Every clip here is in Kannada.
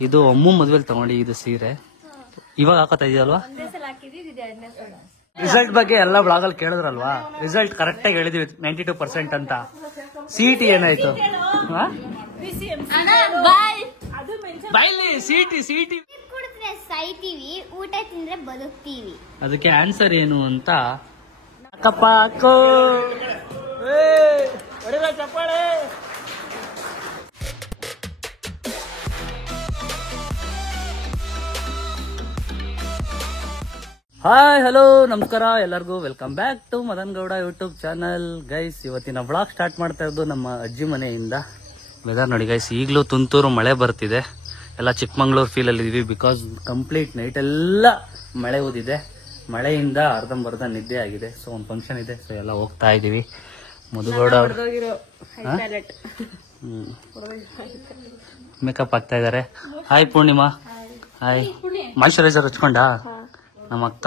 ಇದು ಅಮ್ಮು ಮದ್ವೆಲಿ ತಗೊಂಡಿ ಇದು ಸೀರೆ ಇವಾಗ ಹಾಕೋತಾ ಇದೆಯಲ್ವಾ. ರಿಸಲ್ಟ್ ಬಗ್ಗೆ ಎಲ್ಲ ಬ್ಲಾಗ್ ಅಲ್ಲಿ ಕೇಳಿದ್ರಲ್ವಾ, ರಿಸಲ್ಟ್ ಕರೆಕ್ಟ್ ಆಗಿ ಹೇಳಿದ್ವಿ 92% ಅಂತ. ಸಿಟಿ ಏನಾಯ್ತು? ಸಿಟಿ ಊಟ ತಿಂದ್ರೆ ಬದುಕ್ತೀವಿ. ಅದಕ್ಕೆ ಆನ್ಸರ್ ಏನು ಅಂತ ಅಕ್ಕಪ್ಪ ಅಕ್ಕೋ ಚಪ್ಪಾಳೆ. ಹಾಯ್ ಹಲೋ ನಮಸ್ಕಾರ ಎಲ್ಲರಿಗೂ, welcome back to Madan Gowda YouTube channel. Guys ಇವತ್ತಿನ ಬ್ಲಾಗ್ ಸ್ಟಾರ್ಟ್ ಮಾಡ್ತಾ ಇರೋದು ನಮ್ಮ ಅಜ್ಜಿ ಮನೆಯಿಂದ. ವೆದರ್ ನೋಡಿ ಗೈಸ್, ಈಗಲೂ ತುಂತೂರು ಮಳೆ ಬರ್ತಿದೆ. ಎಲ್ಲ ಚಿಕ್ಕಮಂಗ್ಳೂರು ಫೀಲಲ್ಲಿ ಇದೀವಿ, ಬಿಕಾಸ್ ಕಂಪ್ಲೀಟ್ ನೈಟ್ ಎಲ್ಲ ಮಳೆ ಓದಿದೆ. ಮಳೆಯಿಂದ ಅರ್ಧಂಬರ್ಧ ನಿದ್ದೆ ಆಗಿದೆ. ಸೊ ಒಂದು ಫಂಕ್ಷನ್ ಇದೆ, ಸೊ ಎಲ್ಲ ಹೋಗ್ತಾ ಇದೀವಿ. ಮಧುಗೌಡ ಮೇಕಪ್ ಆಗ್ತಾ ಇದಾರೆ. ಹಾಯ್ ಪೂರ್ಣಿಮಾ. ಹಾಯ್. ಮಾಯಿಶ್ಚರೈಸರ್ ಹಚ್ಕೊಂಡ ನಮ್ಮ ಅಕ್ಕ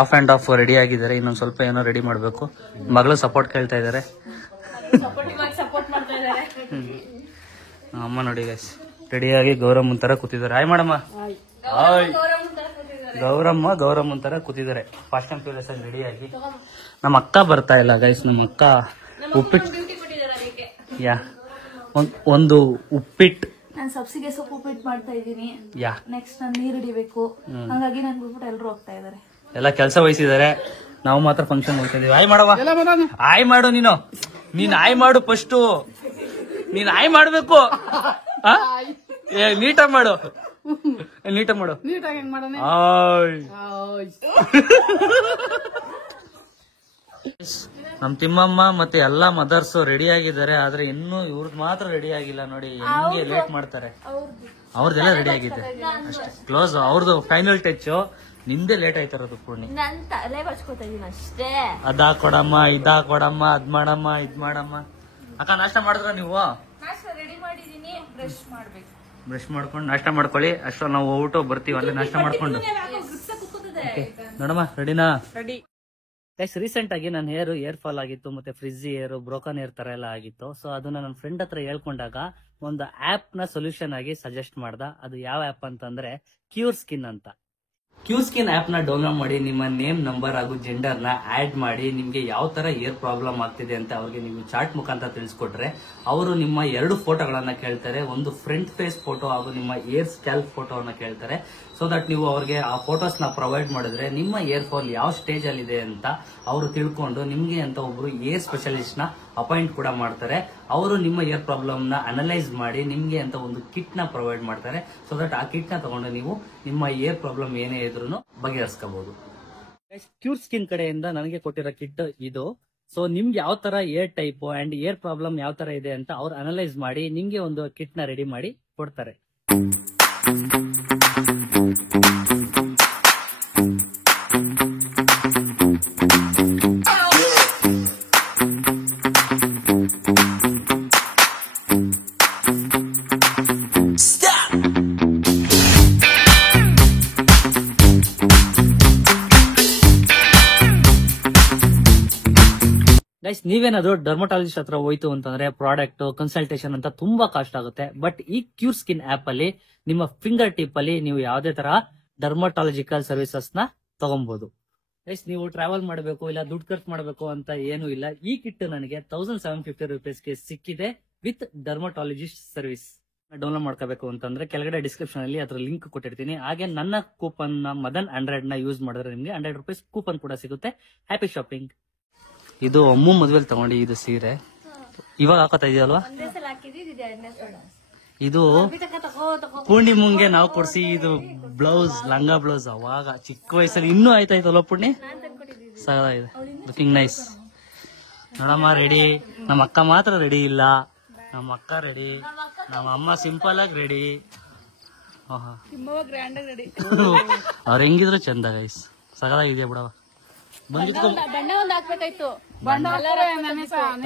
ಆಫ್ ಅಂಡ್ ಆಫ್ ರೆಡಿ ಆಗಿದ್ದಾರೆ. ಇನ್ನೊಂದು ಸ್ವಲ್ಪ ಏನೋ ರೆಡಿ ಮಾಡಬೇಕು. ಮಗಳು ಸಪೋರ್ಟ್ ಕೇಳ್ತಾ ಇದ್ದಾರೆ. ಅಮ್ಮ ನೋಡಿ ಗೈಸ್ ರೆಡಿಯಾಗಿ ಗೌರಮ್ಮನ್ ತರ ಕೂತಿದ್ದಾರೆ. ಹಾಯ್ ಮಾಡಮ್ಮ. ಹಾಯ್ ಗೌರಮ್ಮನ್ ತರ ಕೂತಿದ್ದಾರೆ. ಫಾಸ್ಟ್ ಅಂಡ್ ಫ್ಯೂರಿಯಸ್ ಆಗಿ ರೆಡಿಯಾಗಿ. ನಮ್ಮ ಅಕ್ಕ ಬರ್ತಾ ಇಲ್ಲ ಗೈಸ್. ನಮ್ಮ ಅಕ್ಕ ಉಪ್ಪಿಟ್ಟು ಒಂದು ಉಪ್ಪಿಟ್ಟು ನಾನು ಸಬ್ಸಿಗೆ ಸೊಪ್ಪು ಉಪ್ಪಿಟ್ಟು ಮಾಡ್ತಾ ಇದ್ದೀನಿ. ಯಾ ನೆಕ್ಸ್ಟ್ ನಾನು ನೀರು ಹಿಡಿಬೇಕು. ಹಂಗಾಗಿ ನನ್ ಬಿಟ್ಬಿಟ್ಟು ಎಲ್ಲರೂ ಹೋಗ್ತಾ ಇದಾರೆ. ಎಲ್ಲ ಕೆಲಸ ವಹಿಸಿದ್ದಾರೆ. ನಾವು ಮಾತ್ರ ಫಂಕ್ಷನ್ ಹೋಗ್ತಾ ಇದೀವಿ. ಆಯ್ ಮಾಡವ. ಆಯ್ ಮಾಡು ನೀನು. ನೀನ್ ಆಯ್ ಮಾಡು ಫಸ್ಟ್. ನೀನ್ ಆಯ್ ಮಾಡ್ಬೇಕು. ನೀಟಾಗಿ ಮಾಡು. ನೀಟಾಗಿ ಮಾಡು. ಆಯ್. ನಮ್ ತಿಮ್ಮಮ್ಮ ಮತ್ತೆ ಎಲ್ಲಾ ಮದರ್ಸ್ ರೆಡಿ ಆಗಿದ್ದಾರೆ. ಆದ್ರೆ ಇನ್ನು ಇವ್ರದ್ ಮಾತ್ರ ರೆಡಿ ಆಗಿಲ್ಲ. ನೋಡಿ ಹೆಂಗೆ ಲೇಟ್ ಮಾಡ್ತಾರೆ. ಅವ್ರದ್ದೆಲ್ಲ ರೆಡಿ ಆಗಿದೆ ಅಷ್ಟೇ. ಕ್ಲೋಸ್ ಅವ್ರದ್ದು ಫೈನಲ್ ಟಚ್. ನಿಂದೆ ಲೇಟ್ ಆಯ್ತಾರದು ಪೂರ್ಣಿ. ಅಷ್ಟೇ. ಅದಾ ಕೊಡಮ್ಮ, ಇದಾ ಕೊಡಮ್ಮ, ಅದ್ ಮಾಡಮ್ಮ, ಇದ್ ಮಾಡಮ್ಮ. ಅಕ್ಕ ನಾಷ್ಟ ಮಾಡಿದ್ರ ನೀವು? ರೆಡಿ ಮಾಡಿದೀನಿ. ಬ್ರಷ್ ಮಾಡ್ಬೇಕು. ಬ್ರಷ್ ಮಾಡ್ಕೊಂಡು ನಾಷ್ಟ ಮಾಡ್ಕೊಳ್ಳಿ. ಅಷ್ಟು ನಾವು ಹೋಗ್ಬಿಟ್ಟು ಬರ್ತೀವಿ. ಅಲ್ಲೇ ನಾಷ್ಟ ಮಾಡ್ಕೊಂಡು. ನೋಡಮ್ಮ ರೆಡಿನಾ? ರೆಡಿ. ರೀಸೆಂಟ್ ಆಗಿ ನನ್ನ ಏರ್ ಫಾಲ್ ಆಗಿತ್ತು, ಮತ್ತೆ ಫ್ರಿಜಿ ಏರ್, ಬ್ರೋಕನ್ ಏರ್ ತರ ಎಲ್ಲ ಆಗಿತ್ತು. ಸೊ ಅದನ್ನ ನನ್ನ ಫ್ರೆಂಡ್ ಹತ್ರ ಹೇಳ್ಕೊಂಡಾಗ ಒಂದು ಆಪ್ ನ ಸೊಲ್ಯೂಷನ್ ಆಗಿ ಸಜೆಸ್ಟ್ ಮಾಡ್ದ. ಅದು ಯಾವ ಆಪ್ ಅಂತಂದ್ರೆ ಕ್ಯೂರ್ ಸ್ಕಿನ್ ಅಂತ. ಕ್ಯೂರ್ ಸ್ಕಿನ್ ಆಪ್ ನ ಡೌನ್ಲೋಡ್ ಮಾಡಿ ನಿಮ್ಮ ನೇಮ್, ನಂಬರ್ ಹಾಗೂ ಜೆಂಡರ್ ನ ಆಡ್ ಮಾಡಿ ನಿಮ್ಗೆ ಯಾವ ತರ ಏರ್ ಪ್ರಾಬ್ಲಮ್ ಆಗ್ತಿದೆ ಅಂತ ಅವ್ರಿಗೆ ನೀವು ಚಾರ್ಟ್ ಮುಖಾಂತರ ತಿಳಿಸ್ಕೊಟ್ರೆ ಅವರು ನಿಮ್ಮ 2 ಫೋಟೋಗಳನ್ನ ಕೇಳ್ತಾರೆ. ಒಂದು ಫ್ರಂಟ್ ಫೇಸ್ ಫೋಟೋ ಹಾಗೂ ನಿಮ್ಮ ಏರ್ ಸ್ಕ್ಯಾಲ್ಪ್ ಫೋಟೋವನ್ನ ಕೇಳ್ತಾರೆ. ಸೊ ದಟ್ ನೀವು ಅವ್ರಿಗೆ ಆ ಫೋಟೋಸ್ ನ ಪ್ರೊವೈಡ್ ಮಾಡಿದ್ರೆ ನಿಮ್ಮ ಏರ್ ಫಾಲ್ ಯಾವ ಸ್ಟೇಜ್ ಅಲ್ಲಿ ಇದೆ ಅಂತ ಅವರು ತಿಳ್ಕೊಂಡು ನಿಮ್ಗೆ ಅಂತ ಒಬ್ರು ಏರ್ ಸ್ಪೆಷಲಿಸ್ಟ್ ನ ಅಪಾಯಿಂಟ್ ಕೂಡ ಮಾಡ್ತಾರೆ. ಅವರು ನಿಮ್ಮ ಏರ್ ಪ್ರಾಬ್ಲಮ್ ನ ಅನಲೈಸ್ ಮಾಡಿ ನಿಮ್ಗೆ ಅಂತ ಒಂದು ಕಿಟ್ ನ ಪ್ರೊವೈಡ್ ಮಾಡ್ತಾರೆ. ಸೊ ದಟ್ ಆ ಕಿಟ್ ನ ತಗೊಂಡು ನೀವು ನಿಮ್ಮ ಏರ್ ಪ್ರಾಬ್ಲಮ್ ಏನೇ ಇದ್ರೂ ಬಗೆಹರಿಸಬಹುದು. ಕ್ಯೂರ್ ಸ್ಕಿನ್ ಕಡೆಯಿಂದ ನನಗೆ ಕೊಟ್ಟಿರೋ ಕಿಟ್ ಇದು. ಸೊ ನಿಮ್ಗೆ ಯಾವ ತರ air type and air problem ಯಾವ ತರ ಇದೆ ಅಂತ ಅವ್ರು ಅನಲೈಸ್ ಮಾಡಿ ನಿಮ್ಗೆ ಒಂದು ಕಿಟ್ ನ ರೆಡಿ ಮಾಡಿ ಕೊಡ್ತಾರೆ. ಗೈಸ್ ನೀವೇನಾದ್ರು ಡರ್ಮಟಾಲಜಿಸ್ಟ್ ಹತ್ರ ಹೋಯ್ತು ಅಂತಂದ್ರೆ ಪ್ರಾಡಕ್ಟ್ ಕನ್ಸಲ್ಟೇಷನ್ ಅಂತ ತುಂಬಾ ಕಾಸ್ಟ್ ಆಗುತ್ತೆ. ಬಟ್ ಈ ಕ್ಯೂರ್ ಸ್ಕಿನ್ ಆಪ್ ಅಲ್ಲಿ ನಿಮ್ಮ ಫಿಂಗರ್ ಟಿಪ್ ಅಲ್ಲಿ ನೀವು ಯಾವುದೇ ತರ ಡರ್ಮಟಾಲಜಿಕಲ್ ಸರ್ವಿಸಸ್ ನ ತಗೊಬಹುದು. ಗೈಸ್ ನೀವು ಟ್ರಾವೆಲ್ ಮಾಡಬೇಕು ಇಲ್ಲ ದುಡ್ಡು ಖರ್ಚು ಮಾಡಬೇಕು ಅಂತ ಏನು ಇಲ್ಲ. ಈ ಕಿಟ್ ನನಗೆ 1750 ರೂಪೀಸ್ಗೆ ಸಿಕ್ಕಿದೆ ವಿತ್ ಡರ್ಮಟಾಲಜಿಸ್ಟ್ ಸರ್ವಿಸ್. ಡೌನ್ಲೋಡ್ ಮಾಡ್ಕೋಬೇಕು ಅಂತಂದ್ರೆ ಕೆಳಗಡೆ ಡಿಸ್ಕ್ರಿಪ್ಷನ್ ಅಲ್ಲಿ ಅದ್ರ ಲಿಂಕ್ ಕೊಟ್ಟಿರ್ತೀನಿ. ಹಾಗೆ ನನ್ನ ಕೂಪನ್ ಮದನ್ 100 ನ ಯೂಸ್ ಮಾಡಿದ್ರೆ ನಿಮ್ಗೆ 100 ರೂಪೀಸ್ ಕೂಪನ್ ಕೂಡ ಸಿಗುತ್ತೆ. Happy shopping. ಇದು ಅಮ್ಮು ಮದ್ವೆಲಿ ತಗೊಂಡಿ ಇದು ಸೀರೆ ಇವಾಗ ಹಾಕೋತಾ ಇದೆಯಲ್ವಾ. ಇದು ಪೂರ್ಣಿಮಂಗೆ ನಾವು ಕೊಡ್ಸಿ ಇದು ಬ್ಲೌಸ್, ಲಂಗ ಬ್ಲೌಸ್ ಅವಾಗ ಚಿಕ್ಕ ವಯಸ್ಸಲ್ಲಿ ಇನ್ನೂ ಆಯ್ತಾಯ್ತಲ್ವ ಪೂರ್ಣಿ? ಇದೆ ಲುಕಿಂಗ್ ನೈಸ್. ನೋಡಮ್ಮ ರೆಡಿ. ನಮ್ಮ ಅಕ್ಕ ಮಾತ್ರ ರೆಡಿ ಇಲ್ಲ. ನಮ್ಮ ಅಕ್ಕ ರೆಡಿ, ನಮ್ಮ ಅಮ್ಮ ಸಿಂಪಲ್ ಆಗಿ ರೆಡಿ. ಅವ್ರ ಹೆಂಗಿದ್ರು ಚಂದ ಗೈಸ್. ಸಗದಾಗಿದೆಯಾ ಬಿಡವ.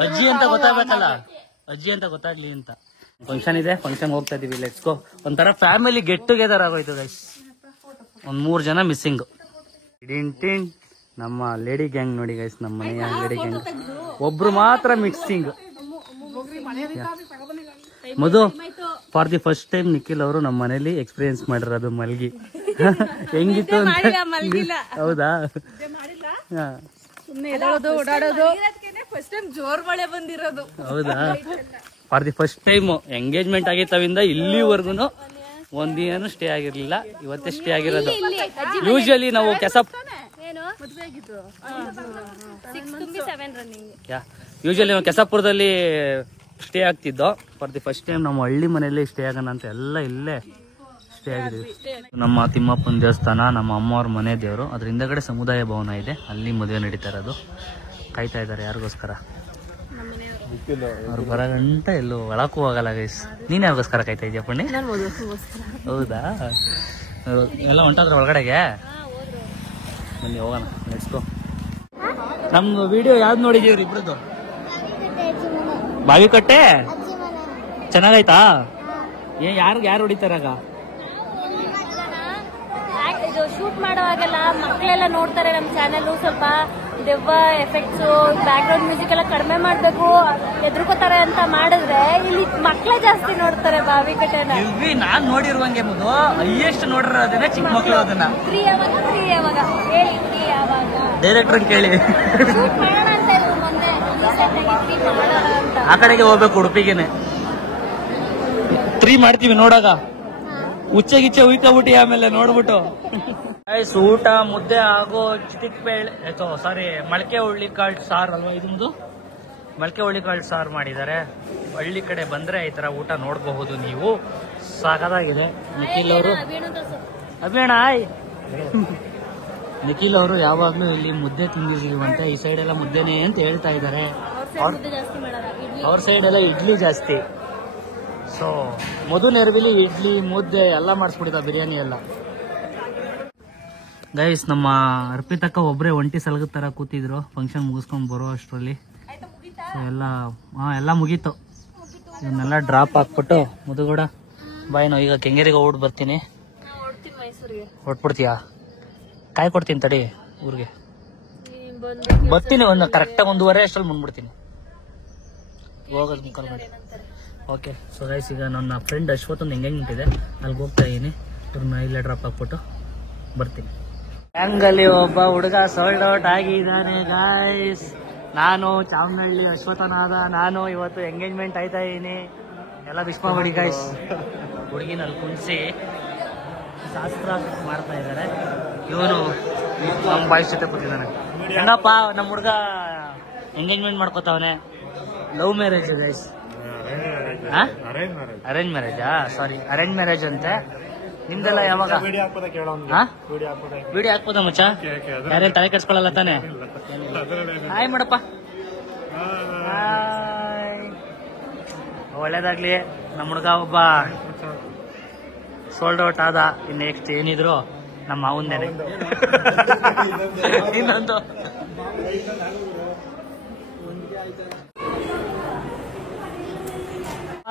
ಅಜ್ಜಿ ಅಂತ ಗೊತ್ತಾಗ್ಬೇಕಲ್ಲ, ಅಜ್ಜಿ ಅಂತ ಗೊತ್ತಾಗ್ಲಿ ಅಂತ. ಫಂಕ್ಷನ್ ಇದೆ, ಫಂಕ್ಷನ್ ಹೋಗ್ತಾ ಇದೀವಿ. Let's go. ಒಂಥರ ಫ್ಯಾಮಿಲಿ ಗೆಟ್ ಟುಗೆದರ್ ಆಗೋಯ್ತು ಗೈಸ್. 3 ಜನ ಮಿಸ್ಸಿಂಗ್. ನಮ್ಮ ಲೇಡಿ ಗ್ಯಾಂಗ್ ನೋಡಿ ಗೈಸ್. ನಮ್ಮ ಮನೆಯ ಲೇಡಿ ಗ್ಯಾಂಗ್ ಒಬ್ರು ಮಾತ್ರ mixing. Madhu for the first time Nikhil ಅವರು ನಮ್ಮ ಮನೇಲಿ ಎಕ್ಸ್ಪೀರಿಯನ್ಸ್ ಮಾಡಿರೋದು ಮಲ್ಗಿ. ಹೆಂಗಿತ್ತು ಅಂತ? ಹೌದಾ? ಹಾ. ಓಡಾಡೋದು ಫಸ್ಟ್ ಟೈಮ್ ಜೋರ್ ಮಳೆ ಬಂದಿರೋದು. ಹೌದಾ? For the first time engagement ಆಗಿತ್ತವಿಂದ ಇಲ್ಲಿವರೆಗೂ ಒಂದಿನ ಸ್ಟೇ ಆಗಿರ್ಲಿಲ್ಲ, ಇವತ್ತೇ ಸ್ಟೇ ಆಗಿರೋದು. ಯೂಶಲಿ ನಾವು ಯೂಶಲಿ ನಾವು ಕೆಸಾಪುರದಲ್ಲಿ ಸ್ಟೇ ಆಗ್ತಿದ್ದೋ. ಫಾರ್ ದಿ ಫಸ್ಟ್ ಟೈಮ್ ನಮ್ಮ ಹಳ್ಳಿ ಮನೆಯಲ್ಲಿ ಸ್ಟೇ ಆಗೋಣ ಅಂತ ಎಲ್ಲ ಇಲ್ಲೇ ಸ್ಟೇ ಆಗಿದ್ದೀವಿ. ನಮ್ಮ ತಿಮ್ಮಪ್ಪನ ದೇವಸ್ಥಾನ, ನಮ್ಮ ಅಮ್ಮವ್ರ ಮನೆ ದೇವರು, ಅದ್ರ ಹಿಂದಗಡೆ ಸಮುದಾಯ ಭವನ ಇದೆ, ಅಲ್ಲಿ ಮದುವೆ ನಡೀತಾ ಇರೋದು. ಕಾಯ್ತಾ ಇದ್ದಾರೆ ಯಾರಿಗೋಸ್ಕರ? ಅವ್ರು ಬರಗಂಟ ಎಲ್ಲೂ ಒಳಕ್ಕೂ ಹೋಗಲ್ಲ ಗೈಸ್. ನೀನ್ ಯಾರಿಗೋಸ್ಕರ ಕಾಯ್ತಾ ಇದೀಯ ಪುಣ್ಯ? ಹೌದಾ? ಎಲ್ಲ ಹೊಂಟಾದ್ರ ಒಳಗಡೆಗೆ? ಬನ್ನಿ ಹೋಗೋಣ, ಲೆಟ್ಸ್ ಗೋ. ನಮ್ದು ವಿಡಿಯೋ ಯಾವ್ದು ನೋಡಿದೀವ್ರಿ ಇಬ್ರದ್ದು? ಬಾವಿಕಟ್ಟೆ ಚೆನ್ನಾಗೈತಾ? ಯಾರು ಹೊಡಿತಾರಾಗ? ಶೂಟ್ ಮಾಡುವಾಗೆಲ್ಲ ಮಕ್ಕಳೆಲ್ಲ ನೋಡ್ತಾರೆ ನಮ್ಮ ಚಾನೆಲ್. ಸ್ವಲ್ಪ ದೆವ್ವ ಎಫೆಕ್ಟ್ಸ್, ಬ್ಯಾಕ್ ಗ್ರೌಂಡ್ ಮ್ಯೂಸಿಕ್ ಎಲ್ಲ ಕಡಿಮೆ ಮಾಡ್ಬೇಕು, ಎದ್ರುಕೋತಾರೆ ಅಂತ ಮಾಡಿದ್ರೆ ಇಲ್ಲಿ ಮಕ್ಕಳೇ ಜಾಸ್ತಿ ನೋಡ್ತಾರೆ ಬಾವಿಕಟ್ಟೆನ. ನಾನ್ ನೋಡಿರುವಂಗೆ ಹೈಯೆಸ್ಟ್ ನೋಡಿರೋದನ್ನ ಚಿಕ್ಕ ಮಕ್ಕಳು ಅದನ್ನ. ಫ್ರೀ ಯಾವಾಗ ಹೇಳಿ, ಫ್ರೀ ಯಾವಾಗ ಡೈರೆಕ್ಟರ್ ಕೇಳಿ. ಶೂಟ್ ಮಾಡೋಣ ಅಂತ ಇದ್ರು ಮೊನ್ನೆ, ಅಂತ ಆ ಕಡೆಗೆ ಹೋಗ್ಬೇಕು, ಉಡುಪಿಗೆನೆ 3 ಮಾಡ್ತೀವಿ ನೋಡಾಗ. ಉಚ್ಚೆ ಉಯ್ಕೊಬಿಟ್ಟಿ ಆಮೇಲೆ ನೋಡ್ಬಿಟ್ಟು. ಊಟ ಮುದ್ದೆ ಹಾಗೂ ಚಿಟಿಕ್ಬೇಳೆ, ಸಾರಿ ಮೊಳಕೆ ಹುಳ್ಳಿಕಾಳು ಸಾರು ಅಲ್ವಾ ಇದು? ಮೊಳಕೆ ಹುಳ್ಳಿಕಾಳು ಸಾರು ಮಾಡಿದ್ದಾರೆ. ಹಳ್ಳಿ ಕಡೆ ಬಂದ್ರೆ ಈ ತರ ಊಟ ನೋಡಬಹುದು ನೀವು. ಸಾಕಾಗಿದೆ. ನಿಖಿಲ್ ಅವರು ಅಭಿಯಣ್ಣ ನಿಖಿಲ್ ಅವರು ಯಾವಾಗ್ಲೂ ಇಲ್ಲಿ ಮುದ್ದೆ ತಿಂದಿದೀವಂತೆ, ಈ ಸೈಡ್ ಎಲ್ಲ ಮುದ್ದೆನೇ ಅಂತ ಹೇಳ್ತಾ ಇದ್ದಾರೆ. ಅವ್ರ ಸೈಡ್ ಎಲ್ಲ ಇಡ್ಲಿ ಜಾಸ್ತಿ. ಸೊ ಮಧು ನೆರವಿಲಿ ಇಡ್ಲಿ ಮುದ್ದೆ ಎಲ್ಲ ಮಾಡಿಸ್ಬಿಟ್ಟಿದ್ದ, ಬಿರಿಯಾನಿ ಎಲ್ಲ. ಗೈಸ್, ನಮ್ಮ ಅರ್ಪಿತಕ್ಕ ಒಬ್ಬರೇ ಒಂಟಿ ಸಲಗದ ತರ ಕೂತಿದ್ರು ಫಂಕ್ಷನ್ ಮುಗಿಸ್ಕೊಂಡು ಬರೋ ಅಷ್ಟರಲ್ಲಿ. ಎಲ್ಲ ಮುಗೀತು. ಇವನ್ನೆಲ್ಲ ಡ್ರಾಪ್ ಹಾಕ್ಬಿಟ್ಟು ಮುದುಗೂಡ ಬಾಯ್, ನಾವು ಈಗ ಕೆಂಗೇರಿಗೆ ಹೋಗ್ಬಿಟ್ಟು ಬರ್ತೀನಿ. ಹೊಟ್ಬಿಡ್ತೀಯಾ? ಕಾಯಿ ಕೊಡ್ತೀನಿ ತಡಿ, ಊರಿಗೆ ಬರ್ತೀನಿ. ಕರೆಕ್ಟಾಗಿ 1:15 ಅಷ್ಟರಲ್ಲಿ ಬಂದ್ಬಿಡ್ತೀನಿ. ಹೋಗೋದು ಮುಖ ಮಾಡಿ. ಓಕೆ. ಸೊ ಗೈಸ್, ಈಗ ನನ್ನ ಫ್ರೆಂಡ್ ಅಶ್ವಥ್ ಒಂದು ಎಂಗೇಜ್ಮೆಂಟ್ ಇದೆ, ಅಲ್ಲಿಗೆ ಹೋಗ್ತಾ ಇದೀನಿ. ಇವ್ರನ್ನ ಇಲ್ಲೇ ಡ್ರಾಪ್ ಹಾಕ್ಬಿಟ್ಟು ಬರ್ತೀನಿ. ಹಂಗಲ್ಲಿ ಒಬ್ಬ ಹುಡುಗ ಸೋಲ್ಡ್ ಔಟ್ ಆಗಿದ್ದಾನೆ ಗೈಸ್. ನಾನು ಚಾಮನಹಳ್ಳಿ ಅಶ್ವಥನಾದ ನಾನು ಇವತ್ತು ಎಂಗೇಜ್ಮೆಂಟ್ ಆಯ್ತಾ ಇದೀನಿ. ಎಲ್ಲ ವಿಶ್ ಮಾಡಿ ಗೈಸ್. ಹುಡುಗಿನಲ್ಲಿ ಕುಣಿಸಿ ಶಾಸ್ತ್ರ ಮಾಡ್ತಾ ಇದ್ದಾರೆ. ಇವನು ನಮ್ಮ ಬಾಯ್ಸ್ ಜೊತೆ ಕೂತಿದ್ದಾನೆ. ಹೆಂಗಪ್ಪ ನಮ್ಮ ಹುಡುಗ ಎಂಗೇಜ್ಮೆಂಟ್ ಮಾಡ್ಕೋತಾವನೆ? Love marriage guys. ಅರೇಂಜ್ ಮ್ಯಾರೇಜಾ? ಸಾರಿ, ಅರೇಂಜ್ ಮ್ಯಾರೇಜ್ ಅಂತೆ. ನಿಮ್ದೆಲ್ಲ ಯಾವಾಗ? ವಿಡಿಯೋ ಹಾಕ್ಬೋದ ಮಚ್ಚ? ಯಾರೇನು ತಲೆ ಕೆಡ್ಸ್ಕೊಳ್ಳಲ್ಲ ತಾನೆ? ಹಾಯ್ ಮಾಡಪ್ಪ. ಒಳ್ಳೇದಾಗ್ಲಿ. ನಮ್ಮ ಹುಡುಗ ಒಬ್ಬ ಸೋಲ್ಡ್ ಔಟ್ ಆದ. ಇನ್ನು ನೆಕ್ಸ್ಟ್ ಏನಿದ್ರು ನಮ್ಮ ಮಾವಂದೇನೆ. ಇನ್ನೊಂದು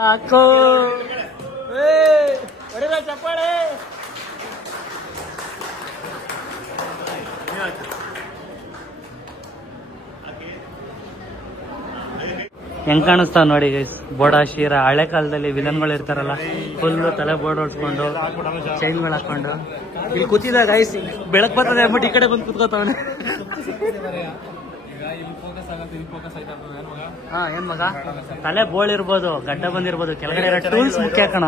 ಹಾಕೋ ಚಪ್ಪಾಳೆ. ಹೆಂಗ್ ಕಾಣಿಸ್ತಾವ ನೋಡಿ ಗೈಸ್. ಬೋಡ ಶೀರ, ಹಳೆ ಕಾಲದಲ್ಲಿ ವಿಲನ್ಗಳು ಇರ್ತಾರಲ್ಲ, ಫುಲ್ ತಲೆ ಬೋರ್ಡ್ ಹೊಡ್ಸ್ಕೊಂಡು ಚೈನ್ಗಳು ಹಾಕೊಂಡು ಇಲ್ಲಿ ಕೂತಿದ ಗೈಸ್. ಬೆಳಕ್ ಬರ್ತದೆ ಅಂದ್ಬಿಟ್ಟು ಈ ಕಡೆ ಬಂದು ಕೂತ್ಕೋತಾವನೆ. ಹಾ, ಏನ್ ಮಗ? ತಲೆ ಬೋಳ್ ಇರ್ಬೋದು, ಗಡ್ಡ ಬಂದಿರ್ಬೋದು, ಕೆಳಗಡೆ ಟೂಲ್ಸ್ ಮುಖ್ಯ ಕಣ.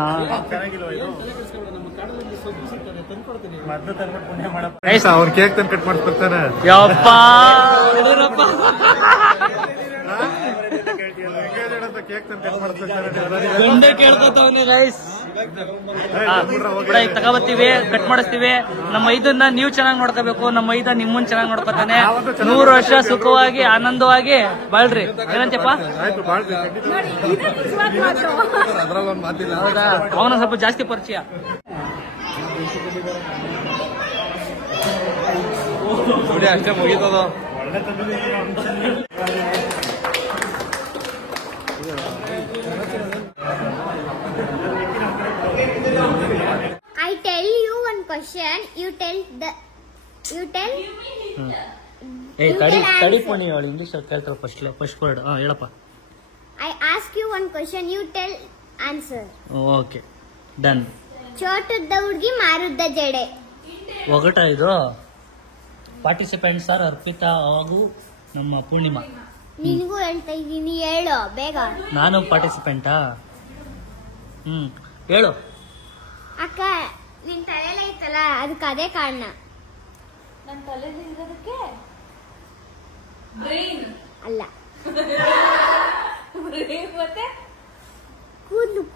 ಅವ್ರ ಕೇಕ್ ತಂದು ಕಟ್ ಮಾಡ್ಕೊಡ್ತಾನೆ. ಯಪ್ಪ ಗಂಡೆ ಕೇಳ್ಕೊತಾವನಿ ಗೈಸ್. ತಗೋಬತ್ತೀವಿ, ಕಟ್ ಮಾಡಿಸ್ತೀವಿ. ನಮ್ಮ ಐದನ್ನ ನೀವು ಚೆನ್ನಾಗಿ ನೋಡ್ಕೋಬೇಕು, ನಮ್ಮ ಐದ ನಿಮ್ಮನ್ ಚೆನ್ನಾಗಿ ನೋಡ್ಕೊತಾನೆ. 100 ವರ್ಷ ಸುಖವಾಗಿ ಆನಂದವಾಗಿ ಬಾಳ್ರಿ. ಏನಂತಪ್ಪ? ಹೌದಾ? ಅವನ ಸ್ವಲ್ಪ ಜಾಸ್ತಿ ಪರಿಚಯ. ಅಷ್ಟೇ ಮುಗಿತದ. I tell you one question, you tell. ತಡಿ ಪೋಣಿ ಅವಳು ಇಂಗ್ಲಿಷ್ ಕೇಳ್ತಾಳೆ ಫಸ್ಟ್ ವರ್ಡ್. ಹೇಳಪ್ಪ. I ask you one question, you tell answer. Okay. Done. ಚೋಟುದ್ದ ಹುಡ್ಗಿ ಮಾರುದ್ದ ಜಡೆ. ಒಗಟ ಇದು. ಪಾರ್ಟಿಸಿಪೆಂಟ್ಸ್ ಆರ್ ಅರ್ಪಿತಾ ಹಾಗೂ ನಮ್ಮ ಪೂರ್ಣಿಮಾ. ನಿನಗೂ ಹೇಳ್ತಾ ಇದ್ದೀನಿ, ಹೇಳು ಬೇಗ. ನಾನು ಪಾರ್ಟಿಸಿಪೆಂಟಾ? ಹೇಳು. ಅಕ್ಕ ನಿನ್ ತಲೆಲ್ಲ ಐತಲ್ಲ ಅದಕ್ಕೆ ಅದೇ ಕಾರಣ. ನನ್ನ ತಲೆಯಲ್ಲಿ ಇರೋದಕ್ಕೆ ಅಲ್ಲ, ಮತ್ತೆ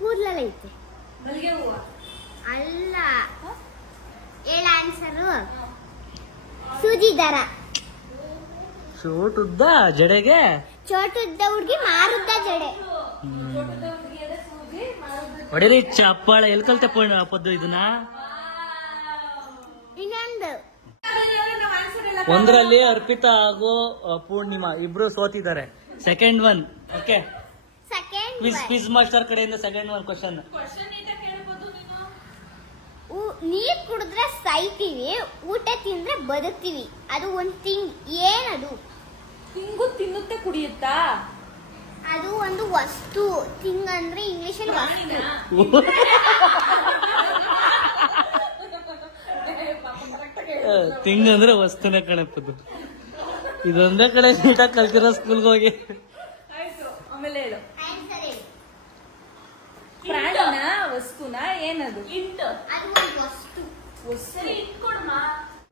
ಕೂದ್ಲಲ್ಲ ಐತೆ. ಅಲ್ಲ, ಹೇಳ ಆನ್ಸರು. ಸೂಜಿ ದಾರ. ಚೋಟುದ್ದ ಜಡೆಗೆ ಚೋಟುದ್ದ ಹುಡ್ಗಿ ಮಾರುದ್ದ ಜಡೆ. ಹೊಡಿರಿ ಚಪ್ಪಾಳ. ಎಲ್ಲಿ ಕಲ್ತೆ ಪದ್ದು ಇದನ್ನ? ಇನ್ನೊಂದು ಒಂದರಲ್ಲಿ ಅರ್ಪಿತಾ ಹಾಗೂ ಪೂರ್ಣಿಮಾ ಇಬ್ರು ಸೋತಿದ್ದಾರೆ. Second one. Okay, second quiz master ಕಡೆಯಿಂದ ಸೆಕೆಂಡ್ ಒನ್ ಕ್ವಶನ್. ನೀರ್ ಕುಡಿದ್ರೆ ಸಾಯ್ತೀವಿ, ಊಟ ತಿಂದ್ರೆ ಬದುಕ್ತೀವಿ, ಅದು ಒಂದ್ ಥಿಂಗ್. ಏನದು? ತಿನ್ನುತ್ತೆ ಕುಡಿಯುತ್ತಾ? ಅದು ಒಂದು ವಸ್ತು. ಥಿಂಗ್ ಅಂದ್ರೆ ಇಂಗ್ಲಿಷ್ ಅಲ್ಲಿ ವಸ್ತು. ತಿಂಗ್ ಅಂದ್ರೆ ವಸ್ತುನೇ ಕಣಪ್ಪದು. ಇದೊಂದೇ ಕಡೆ ನೀಟಾಗಿ ಕಲ್ತಿರೋ ಸ್ಕೂಲ್ಗೆ ಹೋಗಿ. ಆಮೇಲೆ ಹೇಳು. ಆನ್ಸರ್ ಹೇಳು. ಪ್ರಾಣಿನ ವಸ್ತುನ ಏನದು? ಅದು ಒಂದು ವಸ್ತು.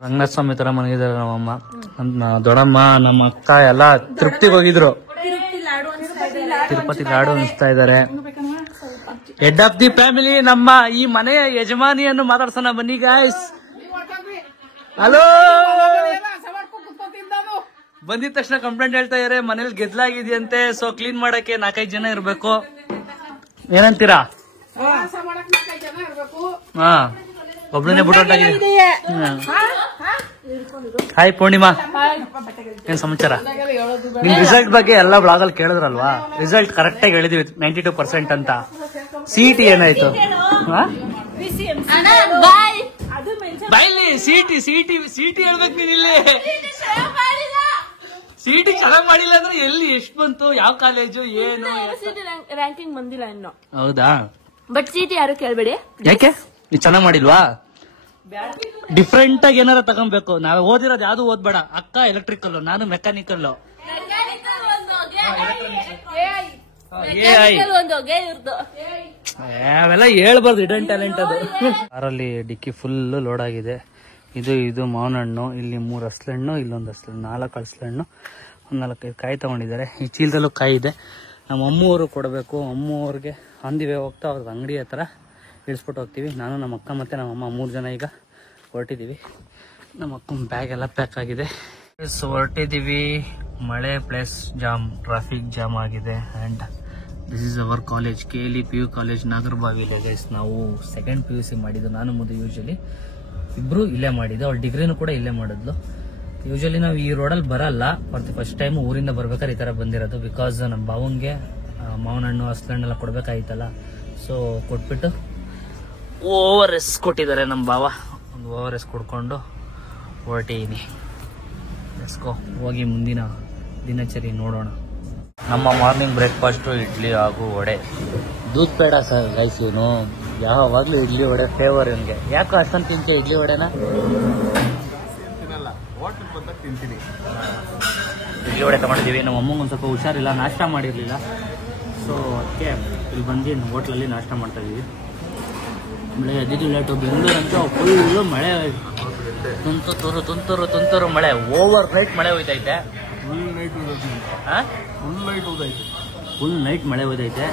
ರಂಗನಾಥ ಸ್ವಾಮಿ ತರ ಮನಗಿದ್ದಾರೆ ನಮ್ಮಮ್ಮ, ನಮ್ಮ ದೊಡ್ಡಮ್ಮ, ನಮ್ಮ ಅಕ್ಕ ಎಲ್ಲ ತಿರುಪತಿಗೆ ಹೋಗಿದ್ರು. ತಿರುಪತಿ ಲಾಡು ಅನಿಸ್ತಾ ಇದ್ದಾರೆ. ಹೆಡ್ ಆಫ್ ದಿ ಫ್ಯಾಮಿಲಿ, ನಮ್ಮ ಈ ಮನೆಯ ಯಜಮಾನಿಯನ್ನು ಮಾತಾಡ್ಸೋಣ ಬನ್ನಿ ಗಾಯ್ಸ್. ಹಲೋ. ಬಂದಿದ ತಕ್ಷಣ ಕಂಪ್ಲೇಂಟ್ ಹೇಳ್ತಾ ಇದಾರೆ, ಮನೇಲಿ ಗೆದ್ಲಾಗಿದೆಯಂತೆ. ಸೊ ಕ್ಲೀನ್ ಮಾಡಕ್ಕೆ 4-5 ಜನ ಇರ್ಬೇಕು. ಏನಂತೀರಾ? ಹಾ, ಒಬ್ಳನ್ನೇ ಬಿಟ್ಟೊಟ್ಟಾಗಿದೆ. ಹಾಯ್ ಪೂರ್ಣಿಮಾ, ಏನ್ ಸಮಾಚಾರ? ನಿಮ್ ರಿಸಲ್ಟ್ ಬಗ್ಗೆ ಎಲ್ಲ ಬ್ಲಾಗ್ ಅಲ್ಲಿ ಕೇಳಿದ್ರಲ್ವಾ? ರಿಸಲ್ಟ್ ಕರೆಕ್ಟ್ ಆಗಿ ಹೇಳಿದೀವಿ, 92% ಅಂತ. CET ಏನಾಯ್ತು? ಬೈಲಿ ಸಿಟಿ ಹೇಳ್ಬೇಕು ನೀನ್ ಇಲ್ಲಿ. CET ಚೆನ್ನಾಗ್ ಮಾಡಿಲ್ಲ ಅಂದ್ರೆ ಎಲ್ಲಿ, ಎಷ್ಟು ಬಂತು, ಯಾವ ಕಾಲೇಜು, ಏನು? ರ್ಯಾಂಕಿಂಗ್ ಬಂದಿಲ್ಲ ಇನ್ನು. ಹೌದಾ? ಬಟ್ CET ಯಾರು ಕೇಳ್ಬೇಡಿ. ಯಾಕೆ? ನೀ ಚೆನ್ನಾಗ್ ಮಾಡಿಲ್ವಾ? ಡಿಫ್ರೆಂಟ್ ಆಗಿ ಏನಾರ ತಗೊಬೇಕು. ನಾವ್ ಓದಿರೋದು ಯಾವ್ದು ಓದ್ಬೇಡ. ಅಕ್ಕ ಎಲೆಕ್ಟ್ರಿಕಲ್, ನಾನು ಮೆಕ್ಯಾನಿಕಲ್. ಅವೆಲ್ಲ ಹೇಳ್ಬಾರ್ದು, ಇಡನ್ ಟ್ಯಾಲೆಂಟ್ ಅದು. ಕಾರಲ್ಲಿ ಡಿಕ್ಕಿ ಫುಲ್ ಲೋಡ್ ಆಗಿದೆ. ಇದು ಮಾವಿನ ಹಣ್ಣು, ಇಲ್ಲಿ 3 ಹಣ್ಣು, ಇಲ್ಲೊಂದು ಹಣ್ಣು, 4 ಹಣ್ಣು, 4-5 ಕಾಯಿ ತಗೊಂಡಿದ್ದಾರೆ. ಈ ಚೀಲದಲ್ಲೂ ಕಾಯಿ ಇದೆ. ನಮ್ಮ ಅಮ್ಮೂರು ಕೊಡಬೇಕು. ಅಮ್ಮೂರಿಗೆ ಅಂದಿವೆ ಹೋಗ್ತಾ ಅವ್ರದ್ದು ಅಂಗಡಿ ಹತ್ರ ಇಳಿಸ್ಬಿಟ್ಟು ಹೋಗ್ತೀವಿ. ನಾನು, ನಮ್ಮ ಅಕ್ಕ ಮತ್ತೆ ನಮ್ಮ ಅಮ್ಮ 3 ಜನ ಈಗ ಹೊರಟಿದ್ದೀವಿ. ನಮ್ಮ ಅಕ್ಕನ ಬ್ಯಾಗ್ ಎಲ್ಲ ಪ್ಯಾಕ್ ಆಗಿದೆ. ಹೊರಟಿದ್ದೀವಿ. ಮಳೆ ಪ್ಲಸ್ ಜಾಮ್, ಟ್ರಾಫಿಕ್ ಜಾಮ್ ಆಗಿದೆ. And this is our college, KLE PU college, ನಾಗರಬಾವಿಲೆ ಗೈಸ್. ನಾವು ಸೆಕೆಂಡ್ PUC ಮಾಡಿದ್ದು. ನಾನು ಮುದ್ದು ಯೂಶಲಿ ಇಬ್ರು ಇಲ್ಲೇ ಮಾಡಿದ್ದು. ಅವ್ಳು ಡಿಗ್ರಿನೂ ಕೂಡ ಇಲ್ಲೇ ಮಾಡಿದ್ಲು. ಯೂಶಲಿ ನಾವು ಈ ರೋಡಲ್ಲಿ ಬರಲ್ಲ. ಫಸ್ಟ್ ಟೈಮ್ ಊರಿಂದ ಬರ್ಬೇಕಾದ್ರೆ ಈ ಥರ ಬಂದಿರೋದು. ಬಿಕಾಸ್ ನಮ್ಮ ಬಾವಂಗೆ ಮಾವಿನ ಹಣ್ಣು, ಹಣ್ಣೆಲ್ಲ ಕೊಡ್ಬೇಕಾಯ್ತಲ್ಲ. ಸೊ ಕೊಟ್ಬಿಟ್ಟು ORS ಕೊಟ್ಟಿದ್ದಾರೆ ನಮ್ಮ ಬಾವ. ಒಂದು ORS ಕೊಡ್ಕೊಂಡು ಹೊರಟಿದ್ದೀನಿ. Let's go. ಹೋಗಿ ಮುಂದಿನ ದಿನಚರಿ ನೋಡೋಣ. ನಮ್ಮ ಮಾರ್ನಿಂಗ್ ಬ್ರೇಕ್ಫಾಸ್ಟು ಇಡ್ಲಿ ಹಾಗೂ ವಡೆ. ದೂದ್ ಬೇಡ ಸರ್ ಗೈಸ್, ಇವನು ಯಾವಾಗಲೂ ಇಡ್ಲಿ ವಡೆ ಫೇವರ್ ಇವನಿಗೆ. ಯಾಕೋ ಅಷ್ಟೊಂದು ತಿಂತೀಯ ಇಡ್ಲಿ ವಡೆನ? ಇಡ್ಲಿ ವಡೆ ತಗೊಂಡಿದ್ದೀವಿ. ನಮ್ಮ ಅಮ್ಮಂಗೆ ಒಂದು ಸ್ವಲ್ಪ ಹುಷಾರಿಲ್ಲ, ನಾಷ್ಟ ಮಾಡಿರಲಿಲ್ಲ. ಸೊ ಅದಕ್ಕೆ ಇಲ್ಲಿ ಬಂದು ಹೋಟ್ಲಲ್ಲಿ ನಾಷ್ಟ ಮಾಡ್ತಾ ಇದ್ದೀವಿ. ಮಳೆ ಎದ್ದಿದ್ದು ಲೇಟು. ಬೆಂಗಳೂರಂತೂ ಫುಲ್ಲು ಮಳೆ, ತುಂತುರು ಮಳೆ. ಓವರ್ ನೈಟ್ ಮಳೆ ಹೋಯ್ತೈತೆ. ಫುಲ್ ನೈಟ್ ಮಳೆ ಹೋಯ್ತೈತೆ.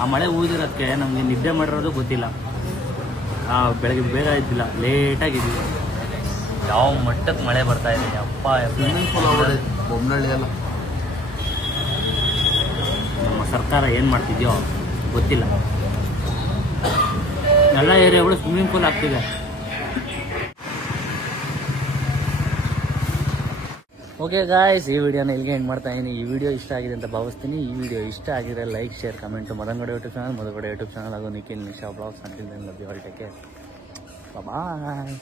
ಆ ಮಳೆ ಊದಿರೋದಕ್ಕೆ ನಮಗೆ ನಿದ್ದೆ ಮಾಡಿರೋದು ಗೊತ್ತಿಲ್ಲ. ಬೆಳಗ್ಗೆ ಬೇಗ ಇದ್ದಿಲ್ಲ, ಲೇಟಾಗಿದ್ದೀವಿ. ಯಾವ ಮಟ್ಟಕ್ಕೆ ಮಳೆ ಬರ್ತಾ ಇದೆ ಅಪ್ಪ. ಬೊಮ್ಮನಹಳ್ಳಿ ಎಲ್ಲ ನಮ್ಮ ಸರ್ಕಾರ ಏನು ಮಾಡ್ತಿದ್ಯೋ ಗೊತ್ತಿಲ್ಲ. ಎಲ್ಲ ಏರಿಯಾಗಳು ಸ್ವಿಮ್ಮಿಂಗ್ ಪೂಲ್ ಆಗ್ತಿದೆ. ಓಕೆ ಗಾಯ್ಸ್, ಈ ವಿಡಿಯೋನ ಇಲ್ಲಿಗೆ ಎಂಡ್ ಮಾಡ್ತಾ ಇದ್ದೀನಿ. ಈ ವಿಡಿಯೋ ಇಷ್ಟ ಆಗಿದೆ ಅಂತ ಭಾವಿಸ್ತೀನಿ. ಈ ವಿಡಿಯೋ ಇಷ್ಟ ಆಗಿದ್ರೆ like, share, comment. Madangade YouTube channel, Madhugade YouTube channel ಹಾಗೂ Nikhil Nisha blogs. Until then love you all, take care, bye.